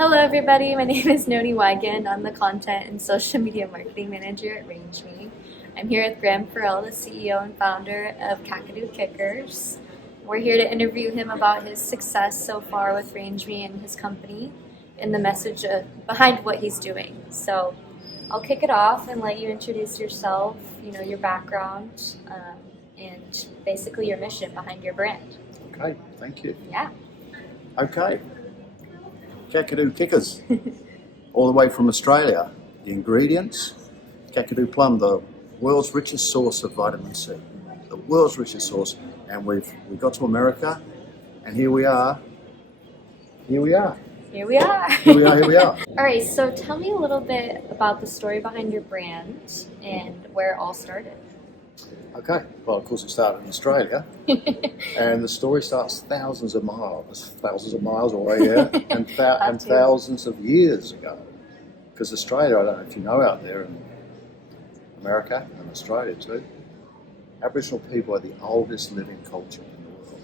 Hello everybody, my name is Noni Wigan. I'm the Content and Social Media Marketing Manager at RangeMe. I'm here with Firrell, the CEO and founder of Kakadu Kickers. We're here to interview him about his success so far with RangeMe and his company and the message behind what he's doing. So I'll kick it off and let you introduce yourself, your background, and basically your mission behind your brand. Okay, thank you. Yeah. Okay, Kakadu Kickers, all the way from Australia. The ingredients, Kakadu Plum, the world's richest source of vitamin C. The world's richest source. And we got to America, and here we are. Here we are. Here we are. All right, so tell me a little bit about the story behind your brand and where it all started. Okay, well, of course it started in Australia, and the story starts thousands of miles away, yeah, and thousands of years ago. Because Australia, I don't know if you know out there in America and Australia too, Aboriginal people are the oldest living culture in the world.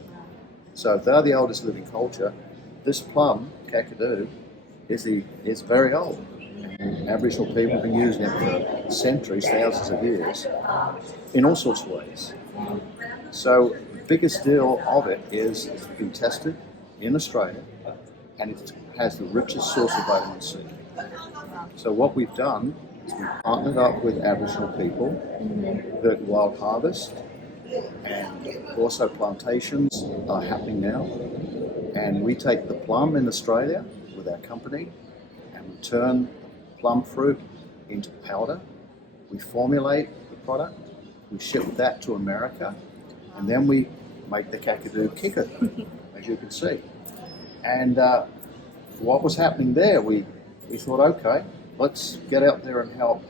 So if they're the oldest living culture, this plum, Kakadu, is very old. And Aboriginal people have been using it for centuries, thousands of years, in all sorts of ways. So the biggest deal of it is it's been tested in Australia, and it has the richest source of vitamin C. So what we've done is we've partnered up with Aboriginal people, that wild harvest, and also plantations are happening now. And we take the plum in Australia with our company, and we turn plum fruit into powder. We formulate the product, we ship that to America, and then we make the Kakadu Kicker, as you can see. And what was happening there, we thought, okay, let's get out there and help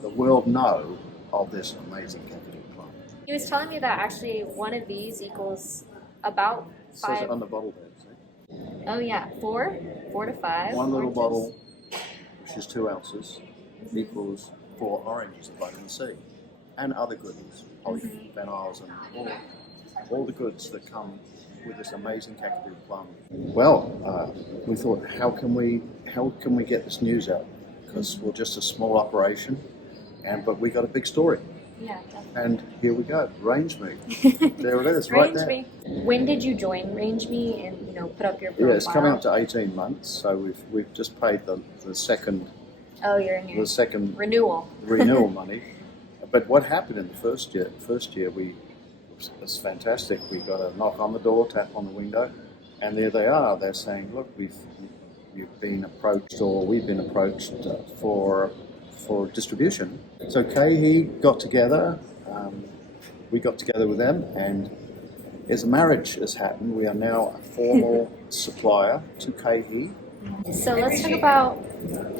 the world know of this amazing Kakadu plum. He was telling me that actually one of these equals about 5. It says it on the bottle there, see? Oh yeah, 4 to 5. One little oranges. bottle, which is 2 ounces, equals 4 oranges of vitamin C, and other goodies, polyphenols and all the goods that come with this amazing Kakadu plum. Well, we thought, how can we get this news out? Because we're just a small operation, but we got a big story. Yeah, definitely. And here we go, RangeMe. There it is, right there. RangeMe. When did you join RangeMe and put up your profile? Yeah, it's coming up to 18 months, so we've just paid the second. Oh, you're in your second renewal money. But what happened in the first year? It was fantastic. We got a knock on the door, tap on the window, and there they are. They're saying, "Look, we've been approached, or we've been approached for distribution." So KeHE got together. We got together with them, and as a marriage has happened, we are now a formal supplier to KeHE. So let's talk about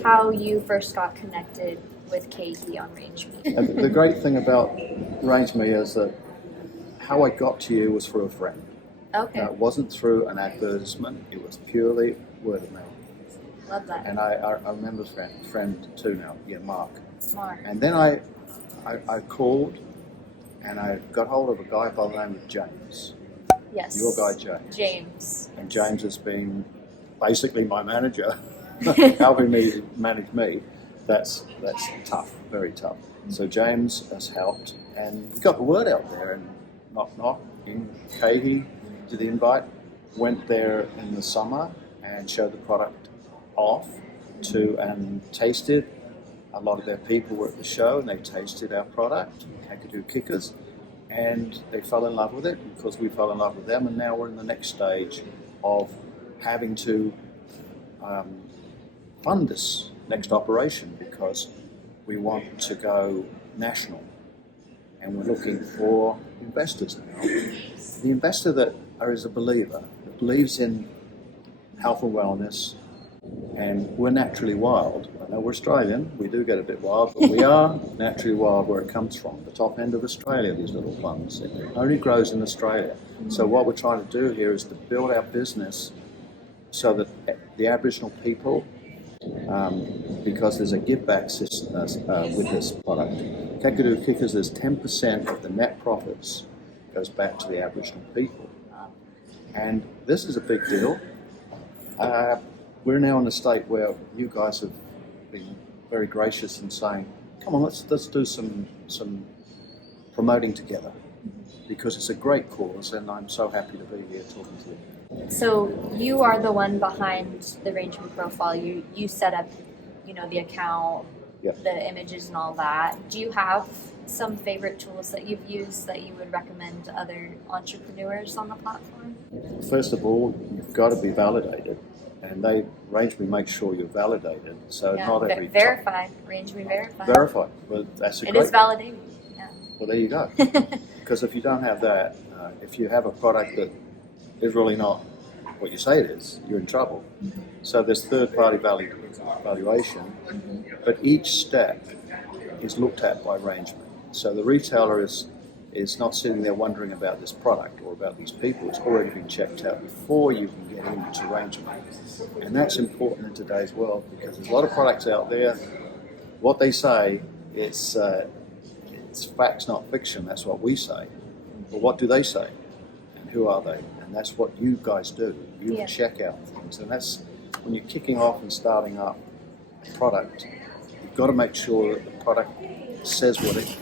how you first got connected with KeHE on RangeMe. And the great thing about RangeMe is that how I got to you was through a friend. Okay. It wasn't through an advertisement, it was purely word of mouth. Love that. And I remember friend too now, Mark. Mark. And then I called, and I got hold of a guy by the name of James. Yes. Your guy James. James. And James has been basically my manager, helping me manage me. That's tough, very tough. So James has helped, and we got the word out there, and knock, in KeHE did the invite, went there in the summer and showed the product off and tasted. A lot of their people were at the show, and they tasted our product, Kakadu Kickers, and they fell in love with it because we fell in love with them, and now we're in the next stage of having to fund this next operation because we want to go national, and we're looking for investors now. The investor that is a believer, that believes in health and wellness, and we're naturally wild. I know we're Australian, we do get a bit wild, but we are naturally wild where it comes from, the top end of Australia, these little plums. It only grows in Australia. So what we're trying to do here is to build our business so that the Aboriginal people, because there's a give back system with this product. Kakadu Kickers is 10% of the net profits goes back to the Aboriginal people. And this is a big deal. we're now in a state where you guys have been very gracious in saying, come on, let's do some promoting together, because it's a great cause, and I'm so happy to be here talking to you. So you are the one behind the RangeMe profile. You set up, the account, Yep. the images and all that. Do you have some favorite tools that you've used that you would recommend to other entrepreneurs on the platform? First of all, you've got to be validated, and RangeMe makes sure you're validated. So not every verified, RangeMe verified. Verified. Well, that's a It great. is validated. Yeah. Well, there you go. Because if you don't have that, if you have a product that is really not what you say it is, you're in trouble. Mm-hmm. So there's third-party valuation, but each step is looked at by RangeMe. So the retailer is not sitting there wondering about this product or about these people. It's already been checked out before you can get into RangeMe. And that's important in today's world, because there's a lot of products out there. What they say is it's facts, not fiction. That's what we say. But what do they say? And who are they? And that's what you guys do. You check out things. And that's when you're kicking off and starting up a product, you've got to make sure that the product says what it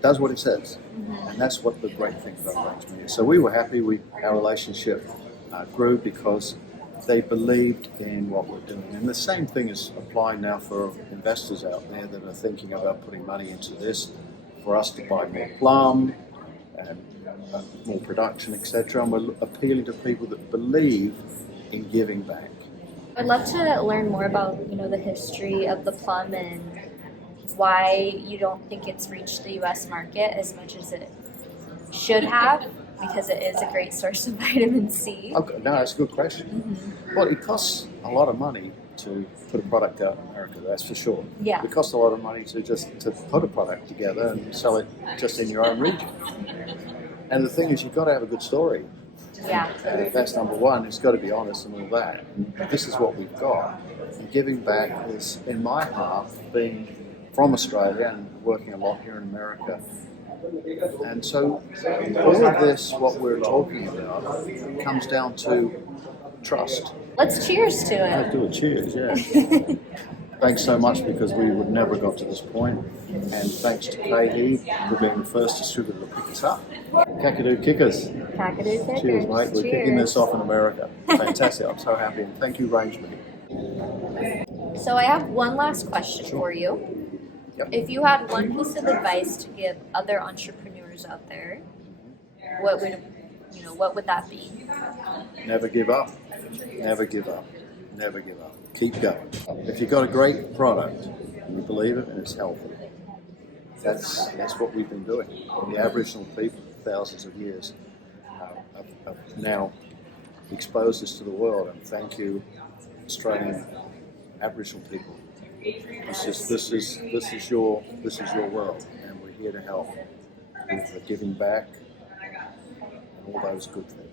does, what it says. And that's what the great thing about RangeMe is. So we were happy. Our relationship grew because they believed in what we're doing. And the same thing is applying now for investors out there that are thinking about putting money into this, for us to buy more plum and more production, etc. And we're appealing to people that believe in giving back. I'd love to learn more about, the history of the plum and why you don't think it's reached the U.S. market as much as it should have, because it is a great source of vitamin C. Okay, no, that's a good question. Mm-hmm. Well, it costs a lot of money to put a product out in America, that's for sure. Yeah. It costs a lot of money to put a product together and sell it just in your own region. And the thing is, you've got to have a good story. Yeah. And that's number one. It's got to be honest and all that. And this is what we've got. And giving back is, in my heart, being from Australia and working a lot here in America. And so all of this, what we're talking about, comes down to trust. Let's cheers to it. Let's do a cheers, yeah. Thanks so much, because we would never have got to this point. And thanks to KeHE for being the first distributor to pick us up. Kakadu Kickers. Kakadu Kickers. Cheers, mate. We're Cheers. kicking this off in America. Fantastic. I'm so happy. And thank you, RangeMe. So I have one last question for you. Yep. If you had one piece of advice to give other entrepreneurs out there, what would that be? Never give up. Never give up. Never give up. Keep going. If you've got a great product and you believe it and it's healthy, that's what we've been doing. And the Aboriginal people, thousands of years, have now exposed this to the world. And thank you, Australian Aboriginal people. This is your world, and we're here to help with the giving back and all those good things.